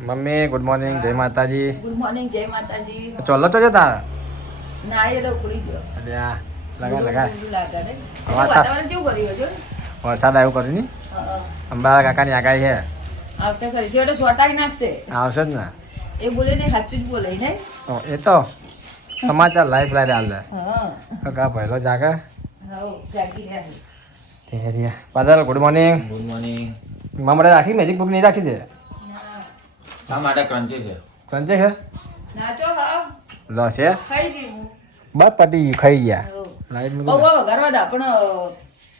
Mummy good morning, જય માતાજી. Good morning, જય માતાજી. ચોલો તો જતા ના એ તો ઉકળી ગયો. અલ્યા લગા વાતાવરણ કેવું કર્યું છે? વરસાદ આવ્યો કર્યું ની અંબાલા કાકાની આગાહી છે. આવશે ખરી છે એટલે સોટાઈ નાખશે. આવશે જ ને એ બોલે ને સાચું જ બોલે ને. એ તો સમાચાર લાઈફ લાઈ હાલ હા કાકા પહેલો જાગે હા જાગી રહ્યા. તેરિયા પાદલ ગુડ મોર્નિંગ. Good morning. મામરે રાખી મેજિક બુક નહીં રાખી દે. શા માટે ક્રંચી છે? સંજય છે નાચો હા લો છે ખાઈ જીવું. બસ પટી ખાઈ ગયા. લાઈટ બહુ મૂકી વઘારવા દા પણ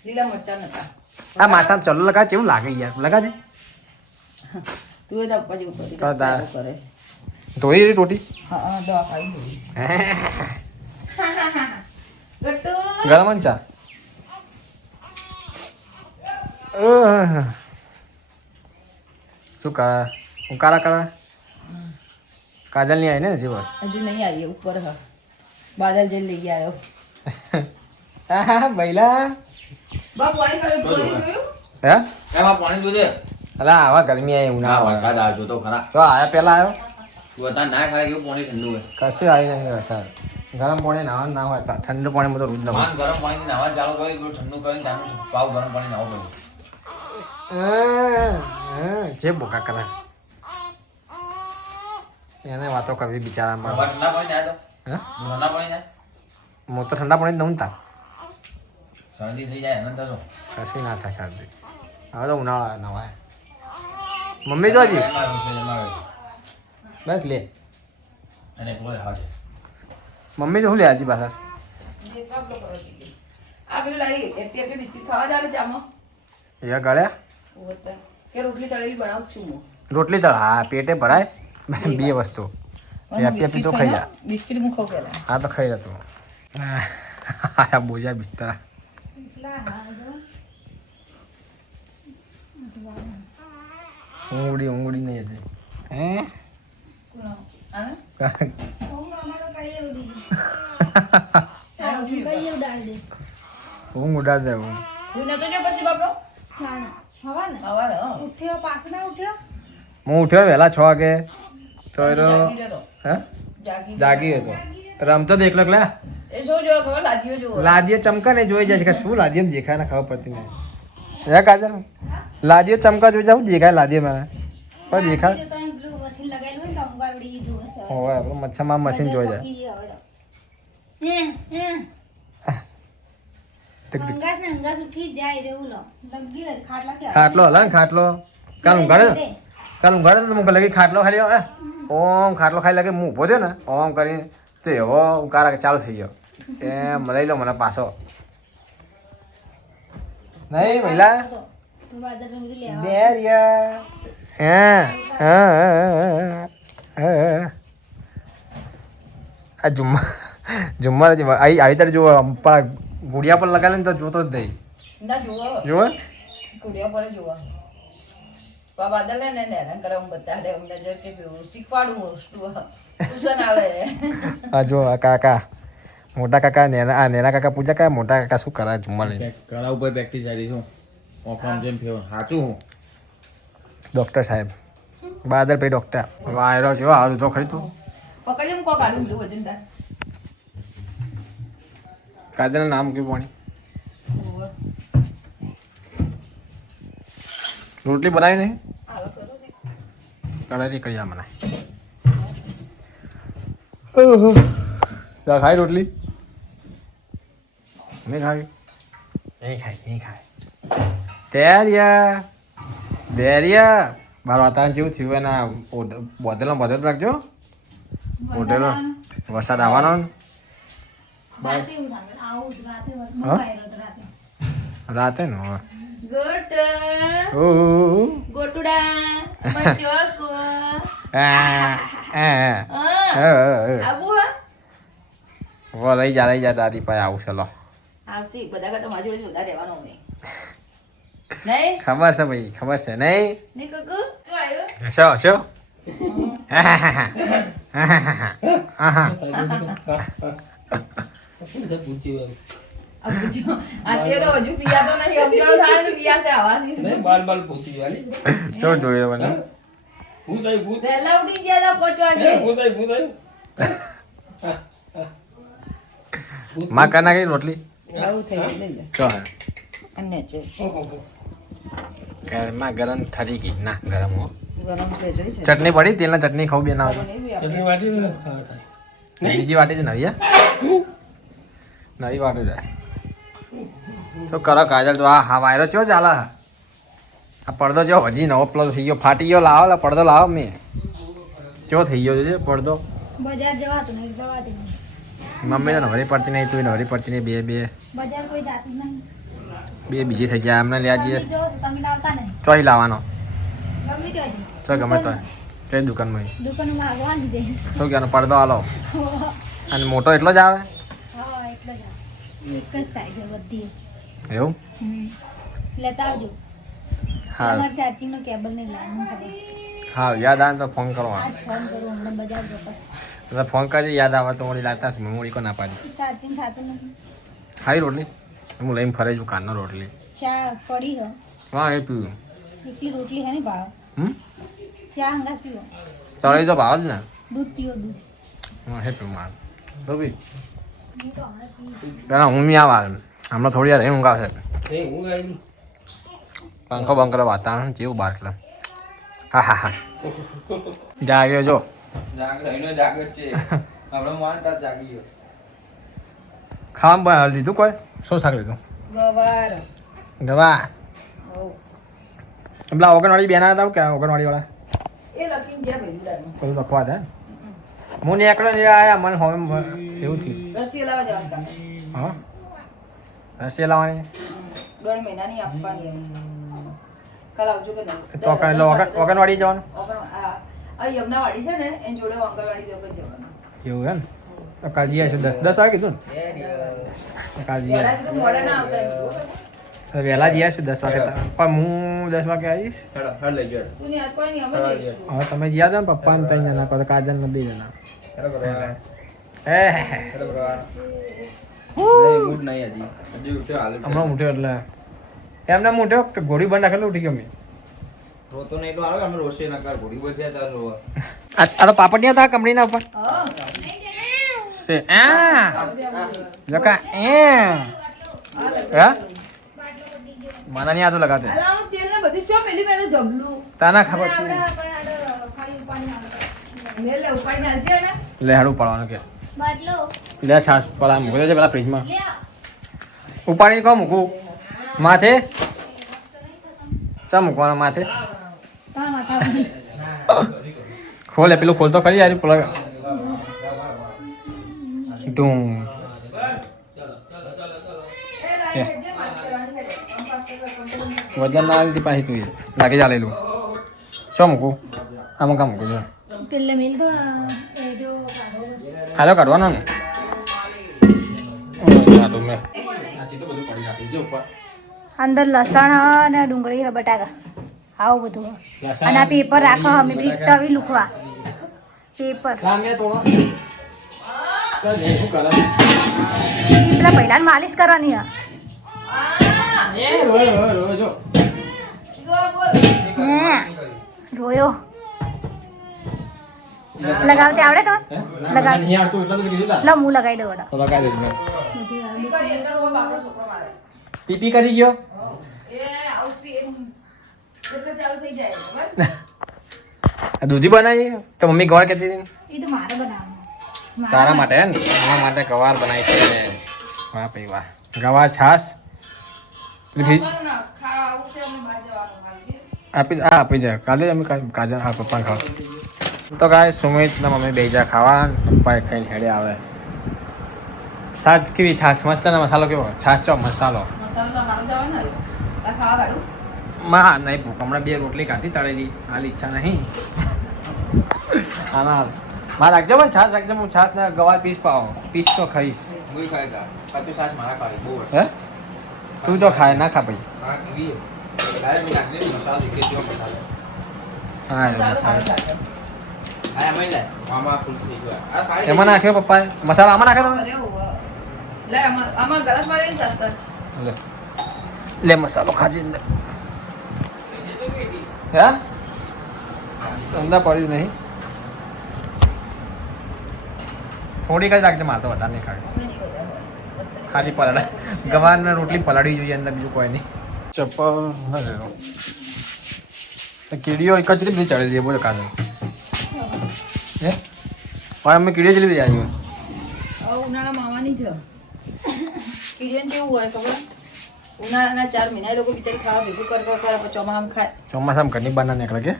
લીલા મરચા નતા. આ માથા ચલો લગા કેવું લાગે યાર લગાજે તું એ તો પપ્પા જેવું કરી તો તાર. કરે. ધોઈ રહી ટોટી હા હા દવા ખાઈ ગઈ. ગટ્ટુ ગરમ જ ચા શું કરે ઉકારા કરે કાજલ ની આવી ને હજી વાર હજુ નહીં આવી ઉપર હા બાદલ જઈને લઈ આવ્યો. બૈલા બા પાણી ખાયું બોલો, પાણી બોલો. પીયું? હે એમાં પાણી દૂધે અલા આવા ગરમી આવી ના ઉનાળા વરસાદ આવ્યો તો ખરા. તો આયા પેલા આવ્યો તું હતા ના ખરા કેવું પાણી ઠંડુ હોય. કશું આવી નહીં વરસાદ ગરમ પાણી નાવાનું ના હોય ઠંડુ પાણીમાં તો રોજ નવા માન ગરમ પાણી નાવા ચાલુ કરી પેલું ઠંડુ કરીને તાનું પાવ ગરમ પાણી નાવું પડ્યું. જે બોકા કરે એને વાતો કરવી બિચારામાં હવે ઠંડા પાણી ના તો હે ઠંડા પાણી ના હું તો ઠંડા પાણી દઉં તા શરદી થઈ જાય આનંદ થતો. કશું ના થાય શરદી હવે તો ઉનાળા નવાય મમ્મી જોજી બસ લે અને કોઈ હાથ મમ્મી તો શું લે હજી પાછળ એ કાપલો કરો છે. આ પેલું લાવી એપી બિસ્કિટ ખાવા જાલે ચામાં એ ગળ્યા ઓતા કે રોટલી તળેલી બનાવું છું હું. રોટલી તો હા પેટે ભરાય બે વસ્તુ એપી તો ખાઈ જા બિસ્કિટ હું ખાઉં પેલા. હા તો ખાઈ જતું આ બોજા બિસ્તરા ઊંઘડી નહીં હતી હે આને ઊંઘ ઉડાડ દે ઊંઘ હું નતો જો પછી બાપો હવાને સવારે હા ઉઠ્યો પાછો ના ઉઠ્યો હું ઉઠ્યો વહેલા 6 વાગે તો એનો જાગી રહ્યો તો. હે જાગી જાગી હતો રમતો તો એકલો લે એ શું જોયો ખબર લાગ્યો જો લાદીઓ ચમકા ને જોઈ જાય છે કે શું લાદીઓ દેખાય ને ખબર પડતી નહીં હે કાજલ લાદીઓ ચમકા જોઈ જાવ દેખાય લાદીઓ મને પણ દેખાય તો અહીં બ્લુ મશીન લગાવેલું ને તો અંગાર ઉડી જોવે છે ઓય આપણું મચ્છરમાં મશીન જોઈ જાય ટીક ટીક. અંગાસ ને અંગાસ ઉઠી જાય રેવું લો લગી રહે ખાટલા કે ખાટલો હલા ને ખાટલો કાલ ઊંઘાડે તો મુક લગી ખાટલો ખાલી ઓમ ખાટલો ખાઈ લાગે હું ઊભો થયો ને ઓમ કરીને તો એવો ઉકારા ચાલુ થઈ ગયો એમ લઈ લો મને પાછો નહીં મહિલા તું બાદર ડુંગળી લેવા આ જુમ્મા આવી તારે જુઓ ગુડિયા પર લગાડે ને તો જોતો જ નહીં ના જોવો જુઓ કુડિયા પર જોવા બાબા દલે ને હેરાન કરે હું બતાડે અમને જે કે શીખવાડું ટ્યુશન આવે આ જો આ કાકા મોટા કાકા નેના કાકા પૂજા કરે મોટા કાકા શું કરે જુમ્મા લઈને કળા ઉપર પ્રેક્ટિસ આવી છું ઓફામ જેમ ફેવર સાચું હું ડૉક્ટર સાહેબ બાદર ભાઈ ડૉક્ટર વાયરો જો આવું તો ખરી તું પકડી મૂકો કાઢું બધું વજનદાર કાજલનું નામ કેવું પાણી રોટલી બનાવી નહીં આવે કરો ને. કડાઈ કરી આ મને ખાઈ રોટલી નહીં ખાવી નહીં ખાય ધૈર્ય બાર વાતાવરણ જેવું થયું એના બોધેલો રાખજો બોધેલો વરસાદ આવવાનો ને. રાતે ઉઠાવે આવું જ રાતે હા? મંગાયરો તો રાતે રાતે ને હવે. ગોટ ઓહ. ગોટુડા મચોકો આબુ હા વો લઈ જા દાદી પાસે આવું ચલો આવશે બધા કરતા મારી જોડે જ વધારે રહેવાનો અમે નહીં ખબર છે ભાઈ ખબર છે નહીં નહીં કકુ શું આવ્યો શું આ પૂછ્યો આ ચેડો હજુ પિયા તો નહીં અમદાવાદ થાય તો પિયા છે આવા શું જોયું મને વહેલા ઉઠી ગયા હતા 5 વાગે. માં કર નાખી રોટલી આવું થઈ ગયું લઈ લે. ચો હા અને છે ઘરમાં ગરમ થરી ગઈ ના ગરમ હો ગરમ છે જોઈ છે. ચટણી પડી તેલના ચટણી ખાવ બે ના હોય ચટણી વાટી બીજી વાટી છે નવી નવી વાટી જાય શું કરો કાજલ તો હા વાયરો ચો ચાલે આ પડદો જો હજી નવો પ્લસ થઈ ગયો ફાટી ગયો લાવો લા પડદો લાવો મેં ચો થઈ ગયો છે પડદો બજાર જવાતું નહીં જવાતું નહીં મમ્મી તો નવરી પડતી નહીં તું નવરી પડતી નહીં બે બજાર કોઈ જાતું નહીં બે બીજી થઈ ગયા અમને લ્યા જઈએ તમે જો તમે લાવતા નહીં ચોઈ લાવવાનો ગમે તે હજી. ચો ગમે તો તે દુકાનમાં દુકાનમાં આગવાની છે શું કહેવાનો પડદો હાલો અને મોટો એટલો જ આવે હા એટલે જ એક જ સાઈઝ છે બધી એવું લેતા આવજો હા તમારે ચાર્જિંગનો કેબલ નહીં લાવવાનું ખબર હા યાદ આવે તો ફોન કરો આજ ફોન કરું હમણાં બજાર જતા એટલે ફોન કરજે યાદ આવે તો વળી લાગતા હશે મોડી કો ના પાડી ચાર્જિંગ થતું નથી ખાઈ રોટલી હું લઈને ફરે છું કાનનો રોટલી ચા પડી હો હા એ પીવું એટલી રોટલી હે ને ભાવ હમ ચા હંગાસ પીવો ચડી તો ભાવ જ ને દૂધ પીવો દૂધ હા હે પીવું મારે તો બી હું તો હમણાં પી પેલા હું બી આવા હમણાં થોડી વાર ઊંઘ આવશે પંખો બંકર વાતાવરણ જેવું બહાર એટલે હા હા હા જાગ્યો જો જાગર છે હમણાં માનતા જાગી ગયો ખાવા લીધું કોઈ શું શાક લીધું ગવાર ગવા હો પેલા ઓગણવાળી બેના હતા કે ઓગણવાળી વાળા એ લખીને જ્યાં ભેગું બધું બખવા હતા હું ને એકલો નહીં આવ્યા મને હવે એવું થયું રસી લાવવા જવાનું કામ હા રસી લાવવાની 1.5 મહિનાની આપવાની એમ કાલ આવજો કે નહીં તો એટલે ઓગણવાળી જવાનું આ યમુનાવાડી છે ને એની જોડે અંગણવાડી જવું જવાનું એવું હે ને તો કાલ જઈએ છે 10 વાગે કીધું ને કાલ જઈએ વહેલા કીધું મોડા ના આવતા એમ. તો વહેલા જઈએ છે 10 વાગે પણ હું 10 વાગે આવીશ હેડ લઈ ગયો તું ની હાથ કોઈ નહીં અમે જઈશું. હવે તમે જ્યાં જાઓ ને પપ્પા ને 3 જણા કહો તો કાજલ ને 2 જણા હે મૂડ નહીં હજી ઉઠ્યો હાલ હમણાં ઉઠ્યો એટલે એમને હું ઉઠ્યો કે ઘોડી બંધ નાખેલું ઉઠી ગયો મેં રોતો નહીં એટલું આવે કે અમે રોશે ના કર ઘોડી બોલ ત્યાં રોવા આ તો પાપડિયા હતા કંપનીના ઉપર હા છે આ લકા એ હા મને નહીં આતું લગાતે અલા આમ તેલ ને બધું ચો મેલી મેલે જબલું તાના ખબર છે પણ ખાલી પાણી આવે મેલે ઉપાડીને આલજે ને લે હાડું પાડવાનું કે બાટલો લે છાસ પેલા મૂકી દેજે પેલા ફ્રીજમાં લે ઉપાડીને કહો મૂકું માથે શા મૂકવાનું માથે તા માથા પર. ખોલે પેલું ખોલતો ખરી યાર પેલા તું વજન ના લીધી પાછી તું લાગી ચાલેલું શું મૂકું આમાં કામ મૂકું છું પેલે મિલ તો એ જો કાઢો હાલો કાઢવાનો ને કાઢું મેં અંદર લસણ અને ડુંગળી બટાકા આવું બધું અને આ પેપર રાખો અમે બધી તવી લુખવા પેપર પેલા પહેલા માલિશ કરવાની હા હે રોયો લગાવતે આવડે તો લગાવ લો હું લગાવી દઉં વડા પીપી કરી ગયો એ આવતી એમ એટલે ચાલુ થઈ જાય બરાબર દૂધી બનાવી તો મમ્મી ગવાર કહેતી હતી એ તો મારે બનાવવાનું તારા માટે હે ને તમારા માટે ગવાર બનાવી છે વાહ ભાઈ વાહ ગવાર છાસ ના ખા આવું છે અમે બહાર જવાનું હાલજી આપી દે કાલે અમે કાજલ હા પપ્પાને ખાવ તો કાંઈ સુમિત ને મમ્મી બે જા ખાવા પપ્પા ખાઈને હેડે આવે છાશ કેવી છાશ મસ્ત ને મસાલો કેવો છાશ ચો મસાલો મસાલો તો મારું જવાનું ને આ ખાવા કાઢું માં નહીં ભૂખ હમણાં 2 રોટલી ખાધી તળેલી હાલ ઈચ્છા નહીં આના માં રાખજો પણ છાશ રાખજો હું છાશ ને ગવાર પીસ પીસ તો ખાઈશ હું ખાય કાચું સાસ મારા ખાવી બહુ વર્ષ હે તું જો ખાય ના ખા ભાઈ હા કેવી ડાયરેક્ટ મેં નાખી દીધું મસાલો દેખે જો મસાલો હા મસાલો મારું મસાલો કાઢો આ એમાં લે મામા ફૂલ થઈ ગયો આ ખાઈ એમાં નાખ્યો પપ્પાએ મસાલો આમાં નાખ્યો અરે ઓવા. લે આમાં ગરમ મારી સસ્તર લે લે મસાલો ખાજી અંદર હે અંદર પડ્યું નહીં થોડીક જ રાખજે મારે તો વધારે નહીં ખાવી અમે નહીં બધા હોય. બસ ખાલી પલાળા ગવારના રોટલી પલાળવી જોઈએ અંદર બીજું કોઈ નહીં ચપ્પલ ના લેવો કીડીઓ કચરી બધી ચડી દઈએ બોલો કાજુ હે પણ અમે કીડીઓ ચલી બધી આવી હવે ઉનાળામાં આવવાની છે કીડીઓને કેવું હોય ખબર ઉનાળાના 4 મહિના એ લોકો બિચારી ખાવા ભેગું કરતા કરે પછી ચોમાસામાં ખાય ચોમાસામાં ઘરની બહાર ના નીકળે કે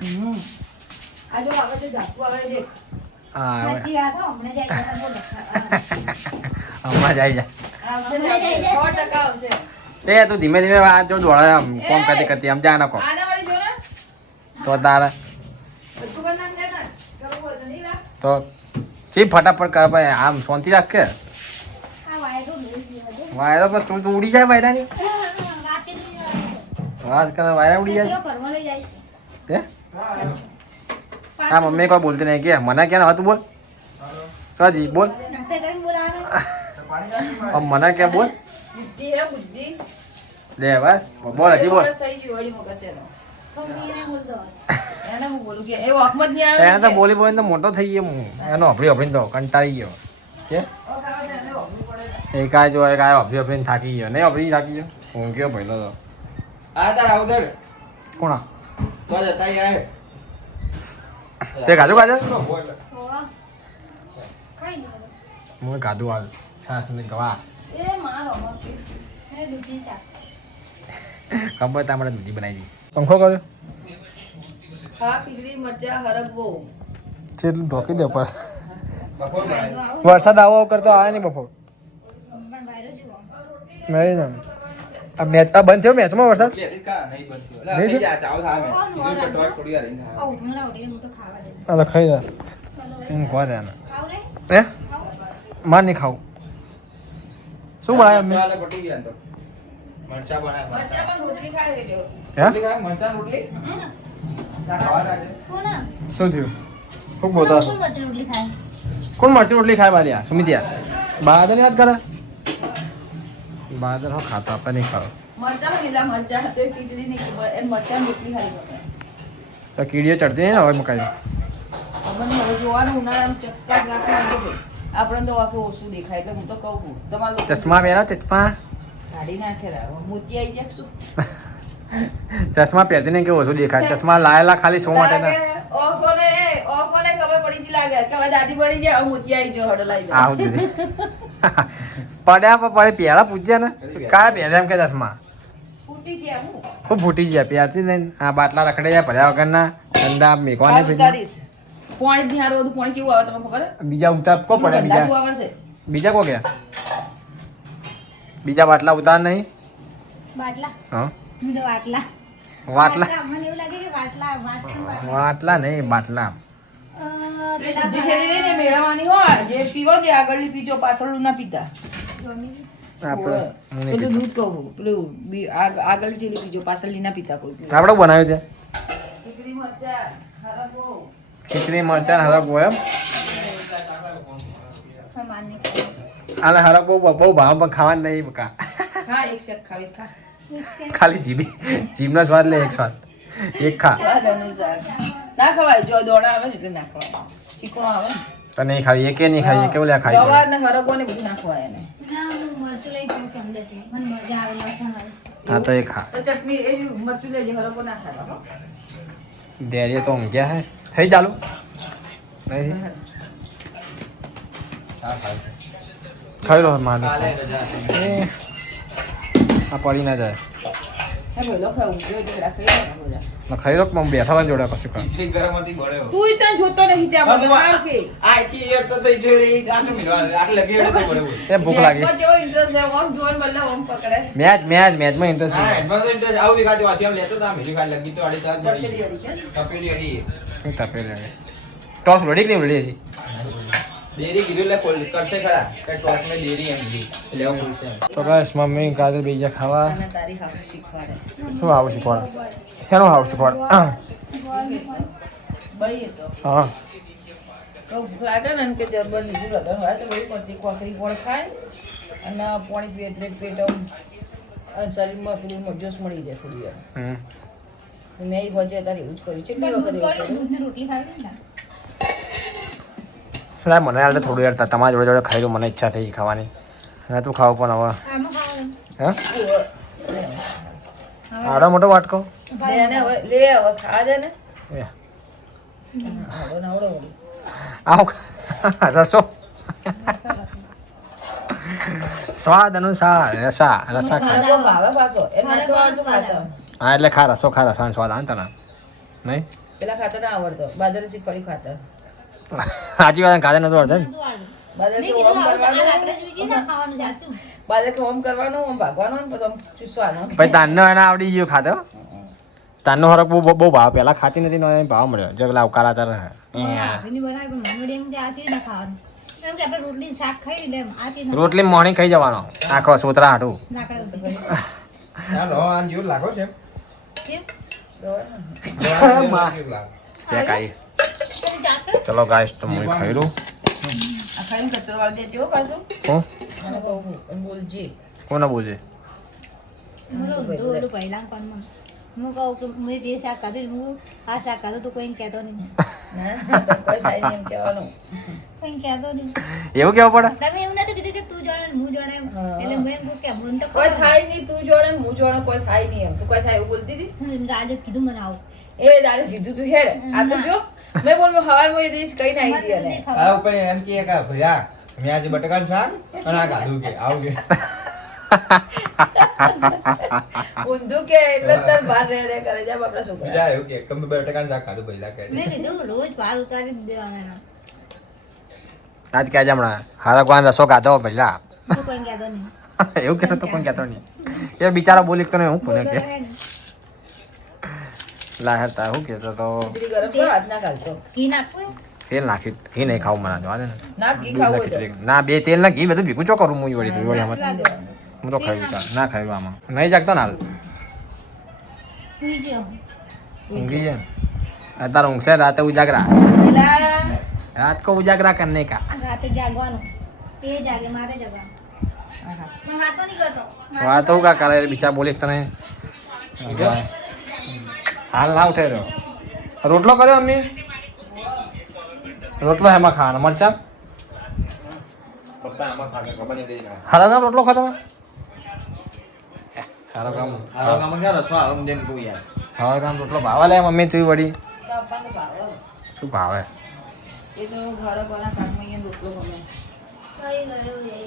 આ જો આવે છે ઝાકું આવે છે હા હવે સાચી વાત હો, હમણાં જાય છે, બોલો. હમણાં જાય જા આવશે ને, 100% આવશે એ તું ધીમે ધીમે આ જો દોડે આમ કોમ કરતી કરતી આમ જા ના કોમ આના વાળી જો ને તો તારે બધું બનાવી દે ને કરવું હોય તો નહીં લાગ તો ચી ફટાફટ કર ભાઈ આમ શાંતિ રાખ કે આ વાયરો લઈ ગયો છે. વાયરો પર તું ઉડી જાય વાયરાની વાતે નહીં આવે. વાત કરે વાયરા ઉડી જાય પેલો ઘરમાં લઈ જાય છે. હે હા મમ્મી કોઈ બોલતી નહીં કે મને કે હવે તું બોલ ચોજી બોલ નાસ્તા કરીને બોલાવે. મને કે બોલ બુદ્ધિ હે બુદ્ધિ લે બસ બોલ હજી બોલ વરસ થઈ ગયું વળી મગજ એનો ખમણીને બોલતો. એને હું બોલું કે એ વોકમાં જ નહીં આવે એને તો બોલી બોલીને તો મોટો થઈ ગયો હું એનો અભડી અભડીને તો કંટાળી ગયો કે એ કાંઈ જો એ કાંઈ અભડી અભડીને થાકી ગયો નહીં અભડી થાકી ગયો હું ગયો પહેલો તો આ તાર આવદર કોણા તો જતા યાર તે ગાધું ગાજર હોવા. કઈ નહીં બોલો. હું ગાધું હાલ છાસ ને ગવા એ મારો મમ્મી હે દૂધી શાક. ખબર તામડે દૂધી બનાવી દી પંખો કર્યો હા ખીચડી મરચા હરગવો ચેટલું ઢોકી દે પર બપોર વાયરો આવો. વરસાદ આવો કરતો આવે નહીં બપોર પણ વાયરો જેવો. મેળી ને આ મેચ આ બંધ થયો મેચમાં વરસાદ લે કા નહીં બનતું એટલે નહીં થઈ જા ચાવ થામે કોણ કીધું મોર કટવા થોડી વાર રહીને આવ હમણાં ઉઠી હું તો ખાવા દે. આ તો ખાઈ જા ચાલો ભાઈ. એમ કહો દે ને ખાવ રે. હે ખાવ. માર નહીં ખાવું શું બનાવે અમે ચાલે પટી ગયા ને તો મરચા બનાય મરચા પણ રોટલી ખાઈ લેજો હે રોટલી ખાય મરચા રોટલી તા ખાવાના છે કોણ? શું થયું શું બોલતા કોણ મરચી રોટલી ખાય? કોણ મરચી રોટલી ખાય વાલિયા સુમિતિયા બાદલ યાદ કરે બાદલ હો ખાતા આપણે નહીં ખાવ મરચા લીલા મરચા તો એ ખીચડી નહીં એને મરચા રોટલી ખાઈ ગમે તો કીડીઓ ચડતી નહીં ને હવે મકાઈ ખબર નહીં હવે જોવાનું ઉનાળામાં ચક્કર રાખવાનું આપણે તો આખું ઓછું દેખાય એટલે હું તો કહું છું તમારે લોકો ચશ્મા પહેરો ચશ્મા કાઢી નાખે રાવ મોતી આવી જાય શું ચશ્મા પહેરતી નહીં કે ઓછું દેખાય ચશ્મા લાયેલા ખાલી શો માટે ના ઓકોને ખબર પડી છે લાગે કે હવે દાદી પડી જાય હવે મોતી આવી જાય હડો લાવી આવું દીધી પડ્યા પર પડે પહેલા પૂછ્યા ને કાયા પહેર્યા એમ કે ચશ્મા ફૂટી ગયા હું ખૂબ ફૂટી ગયા પહેરતી નહીં આ બાટલા રખડે જાય ભર્યા વગરના ઠંડા મેકવાને આ ઉતારીશ પાણી થી હારું બધું પાણી કેવું આવે તમને ખબર હે? બીજા ઉતાર કો પડે ગંદાતું બીજા આવે છે બીજા કો ગયા બીજા બાટલા ઉતાર નહીં બાટલા. હા હું તો વાટલા. વાટલા મને એવું લાગે કે વાટલા વાટલા. વાટલા નહીં બાટલા પેલી દૂધી થેલી લઈને મેળવવાની હોય જે પીવો તે આગળની પીજો પાછળનું ના પીતા આપણે હું નહીં પેલું પીતો. દૂધ કહું પેલું આગળની થેલી પીજો પાછળની ના પીતા કોઈ પીવે. આપણે બનાવ્યું છે ખીચડી મરચા હરગવો ખીચડી મરચાં ને હરક હોય એમ માને આને હરક બહુ બહુ ભાવ પણ ખાવાનું નહીં બકા હા એક શેક ખાવી ખા ખાલી જીભનો સ્વાદ લે એક સ્વાદ એક ખા સ્વાદ અનુસાર ના ખવાય જો દોડા આવે ને એટલે ના ખવાય ચીકણો આવે ને તો નહીં ખાવી એકે નહીં ખાવી કેવું લે ખાઈ ગવાર ને હરગવો ને બધું ના ખવાય એને ના હું મરચું લઈ જાઉં કે અંદરથી. મને મજા આવે લસણ વાળી. હા તો એ ખા તો ચટણી એ મરચું લેજે હરગવો ના ખાતા હો ધૈર્ય તો ઊંઘ્યા હે થઈ ચાલુ નહીં હા ખાય ખાઈ લો માને કાલે રજા હતી. એ આ પડી ના જાય હે બોલો ખાવું જો જો રાખી લે બધા ના ખાઈ લો પણ બેઠા હોય જોડે કશું ખા ખીચડી ગરમ હતી બળ્યો તું ત્યાં જોતો નહીં ત્યાં બધું ખાવ કે આથી એડ તો તઈ જોઈ રહી આટલું મિલવાનું આટલું લગી એડ તો બળ્યો એ ભૂખ લાગી મેચમાં જેવો ઇન્ટરેસ્ટ છે ઓમ જોન બદલે ઓમ પકડે મેચમાં ઇન્ટરેસ્ટ હા એડમાં તો ઇન્ટરેસ્ટ આવું દેખાતું આથી આમ લેતો તો આમ મિલી ખાલી લગી તો આડી તાર તપેલી મળી અડી છે તપેલી અડી નહીં તપેલી ટોસ રડી કે નહીં રડી હજી ડેરી કીધું એટલે ફોલ્ડ કરશે ખરા કે ટોપ મે ડેરી એમ દી એટલે આવું બોલશે તો બસ મમ્મી કાલે બીજા ખાવા અને તારી હાવ શીખવાડે શું આવું શીખવાડ શેનું આવું શીખવાડ બઈ તો હા તો ભૂખ લાગે ને કે જબર લીધું લગન હોય તો બઈ પડતી કોકરી ગોળ ખાય અને પાણી પીએ એટલે પેટ આમ શરીરમાં પેલું મજોશ મળી જાય થોડી વાર હમ મેં ઈ હોજે તારે એવું જ કર્યું કેટલી વખત એવું કર્યું? દૂધની રોટલી ખાવી ને લા મને હાલ તો થોડું યાર તમારી જોડે જોડે ખાઈ લઉં મને ઈચ્છા થઈ ખાવાની અને તું ખાવ પણ હવે આમાં ખાવાનું હે આવડો મોટો વાટકો લે ને હવે લે હવે ખા દે ને એ આવડો ને આવડો વળી. આવ રસો સ્વાદ અનુસાર રસા રસા ખા મને બહુ ભાવે પાછો એ નતો આવડતો ખાતો હા એટલે ખા રસો ખા રસાનો સ્વાદ આવે ને તને નહીં પેલા ખાતા ના આવડતો બાદલ શીખવાડી ખાતા સાચી વાત ખાધે નતું અડધે ને બાદલ મેં કે કીધું ઓમ આવું તો આ કરવાનું લાકડા જ વીજી ના ખાવાનું સાચું બાદલ કે ઓમ કરવાનું ઓમ ભાગવાનું ને પછી ઓમ ચૂસવાનું પછી તાનનો એને આવડી ગયો ખાધો તાનનો હરક બહુ ભાવ પહેલા ખાતી નથી ને એને ભાવ મળ્યો જો પેલા ઉકાળા તાર આવીને બનાવી પણ મને વળી એમ કે આ ચીજ ના ખાવાનું એમ કે આપણે રોટલી ને શાક ખાઈ લે એમ આ ચીજ ના રોટલી મોણી ખાઈ જવાનો આખો સોતરા હાટું લાકડા ઉપર ચાલો આન જેવું લાગો છે કેમ શેકાઈ તમે જાતે ચલો ગાઈસ તો હું ખાઈ રહ્યું આ ખાઈને કચરો વાળી દેજે હો પાછું હું મને કહું બોલજે કોને બોલજે હું તો ઊંધું ઓલું પહેલાં કોણ મને હું કહું કે મેં જે શાક ખાધું હું આ શાક ખાધું તું કોઈને કહેતો નહીં ના તો કોઈ થાય નહીં એમ કહેવાનું કોઈને કહેતો નહીં એવું કેવું પડે તમે એવું નથી કીધું કે તું જાણે ને હું જાણે એમ. હા. એટલે મેં એમ કહું કે મને તો કોઈ ખબર થાય નહીં તું જોડે ને હું જોડે કોઈ થાય નહીં એમ તું કોઈ થાય એવું બોલતી હતી હું એમ આજે જ કીધું મને આવું એ દાડે કીધું તું હેડ આ તો જો મેં બોલ હવારમાં એ દિવસ કઈ ના આવી મને હતી નથી આ ખબર ઉપર એમ કે ભૈયા મેં આજે બટાકાનું શાક અને આ ગાધું કે આવું કે ઊંધું કે એટલે તાર બહાર રહે કરે જા બાપડા છોકરા બીજા એવું કે તમે બટાકાનું શાક ખાધું પહેલા કે મેં કીધું રોજ બહાર ઉતારી જ દેવાના એના. આજ કે હમણાં હારા કોણ રસો ખાધો પહેલા તું કોઈને કહેતો નહીં એવું કે તો કોણ કહેતો નહીં એ બિચારો બોલી તો નહીં હું કોને કે બોલો રહે ને. લાહેર તા હું કહેતો તો ખીચડી ગરમ કરો હાથ ના ઘાલતો ઘી નાખવું તેલ નાખી ઘી નહીં ખાવું મને જોવા દે ને ના ઘી દૂધ ખાવું ને હોય તો ખીચડી. ના બે તેલ ના ઘી બધું ભીગું ચો કરું હું વળી તું વળી આમાં નાખવા દેવાનું. હું તો ખાઈ લઉં ના ખાઈ લઉં આમાં નહીં જાગતો ને હાલ સુઈ જાઓ. ઊંઘી જાય ને અત્યારે ઊંઘશે રાતે ઉજાગરા પેલા रात को उजागरा करने का રાતે જાગવાનું એ જાગે મારે જવાનું હું વાતો નહીં કરતો વાત હું કા કરે બિચાર બોલી તને હાલ ના ઉઠે રહ્યો રોટલો કર્યો અમ્મી રોટલો હેમાં ખાવાનો મરચા પપ્પા આમાં ખાને ખબર નહીં કઈ ના હારા કામ રોટલો ખાતો હારા કામ આરો કામ ક્યાં રસો આવો મને કહું યાર હારા કામ રોટલો ભાવે લે મમ્મી તું વળી આપવાનું ભાવે શું ભાવે એ તો ઘરે કોના શાકમાં અહીંયા રોટલો ગમે થઈ ગયો એ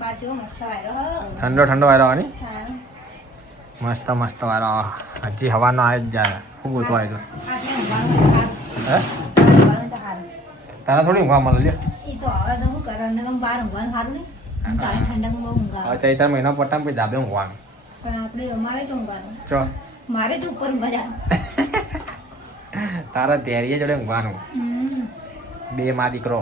બાજુ મસ્ત આવ્યો ઠંડો ઠંડો વાયરો આની હા મસ્ત મસ્ત વાયરો હજી હવાનો આવી જ જાય ખૂબ ગોતો આવી ગયો આટલે ઊંઘવાનું હે તો સારું તારા થોડી ઊંઘવા મળે લે એ તો હવે તો હું કરે ને બહાર ઊંઘવાનું સારું નહીં તારે ઠંડકમાં બહુ ઊંઘ આવે હવે ચૈતર મહિનો પટામ પછી ધાબે ઊંઘવાનું પણ આપણે અમારે જ ઊંઘવાનું ચો મારે જ ઉપર ઊંઘવા જવાનું તારા ધૈર્ય જોડે ઊંઘવાનું બે માં દીકરો